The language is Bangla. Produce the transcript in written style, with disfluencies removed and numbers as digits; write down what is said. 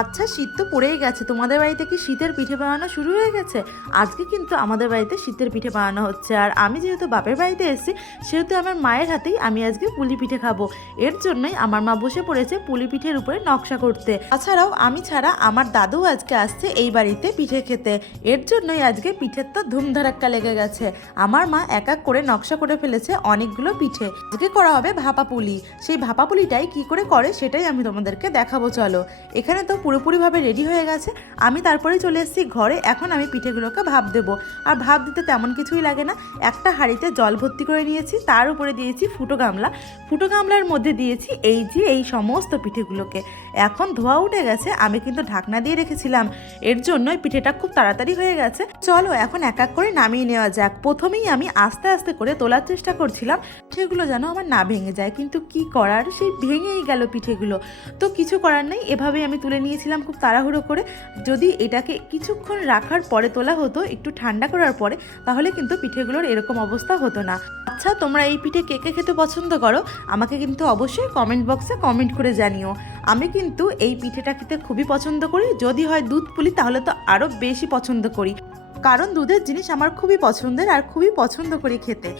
আচ্ছা, শীত তো পড়েই গেছে, তোমাদের বাড়িতে কি শীতের পিঠে বানানো শুরু হয়ে গেছে? আজকে কিন্তু আমাদের বাড়িতে শীতের পিঠে বানানো হচ্ছে। আর আমি যেহেতু বাপের বাড়িতে এসেছি, সেহেতু আমার মায়ের হাতেই আমি আজকে পুলি পিঠে খাবো। এর জন্যই আমার মা বসে পড়েছে পুলি পিঠের উপরে নকশা করতে। তাছাড়াও আমি ছাড়া আমার দাদু আজকে আসছে এই বাড়িতে পিঠে খেতে। এর জন্যই আজকে পিঠের তো ধুমধারাক্কা লেগে গেছে। আমার মা এক এক করে নকশা করে ফেলেছে অনেকগুলো পিঠে। আজকে করা হবে ভাপা পুলি। সেই ভাপা পুলিটাই কি করে করে সেটাই আমি তোমাদেরকে দেখাবো, চলো। এখানে তো পুরোপুরিভাবে রেডি হয়ে গেছে। আমি তারপরে চলে এসেছি ঘরে। এখন আমি পিঠেগুলোকে ভাপ দেবো। আর ভাপ দিতে তেমন কিছুই লাগে না। একটা হাঁড়িতে জল ভর্তি করে নিয়েছি, তার উপরে দিয়েছি ফুটো গামলা। ফুটো গামলার মধ্যে দিয়েছি এই সমস্ত পিঠেগুলোকে। এখন ধোয়া উঠে গেছে, আমি কিন্তু ঢাকনা দিয়ে রেখেছিলাম। এর জন্যই পিঠেটা খুব তাড়াতাড়ি হয়ে গেছে। চলো এখন এক এক করে নামিয়ে নেওয়া যাক। প্রথমেই আমি আস্তে আস্তে করে তোলার চেষ্টা করছিলাম, পিঠেগুলো যেন আমার না ভেঙে যায়, কিন্তু কি করার, সেই ভেঙেই গেল পিঠেগুলো। তো কিছু করার নেই, এভাবেই আমি তুলে নিয়েছিলাম খুব তাড়াহুড়ো করে। যদি এটাকে কিছুক্ষণ রাখার পরে তোলা হতো, একটু ঠান্ডা করার পরে, তাহলে কিন্তু পিঠেগুলোর এরকম অবস্থা হতো না। আচ্ছা, তোমরা এই পিঠে কে কে খেতে পছন্দ করো আমাকে কিন্তু অবশ্যই কমেন্ট বক্সে কমেন্ট করে জানিও। আমি কিন্তু এই পিঠেটা খেতে খুবই পছন্দ করি। যদি হয় দুধ পুলি তাহলে তো আরও বেশি পছন্দ করি, কারণ দুধের জিনিস আমার খুবই পছন্দের আর খুবই পছন্দ করি খেতে।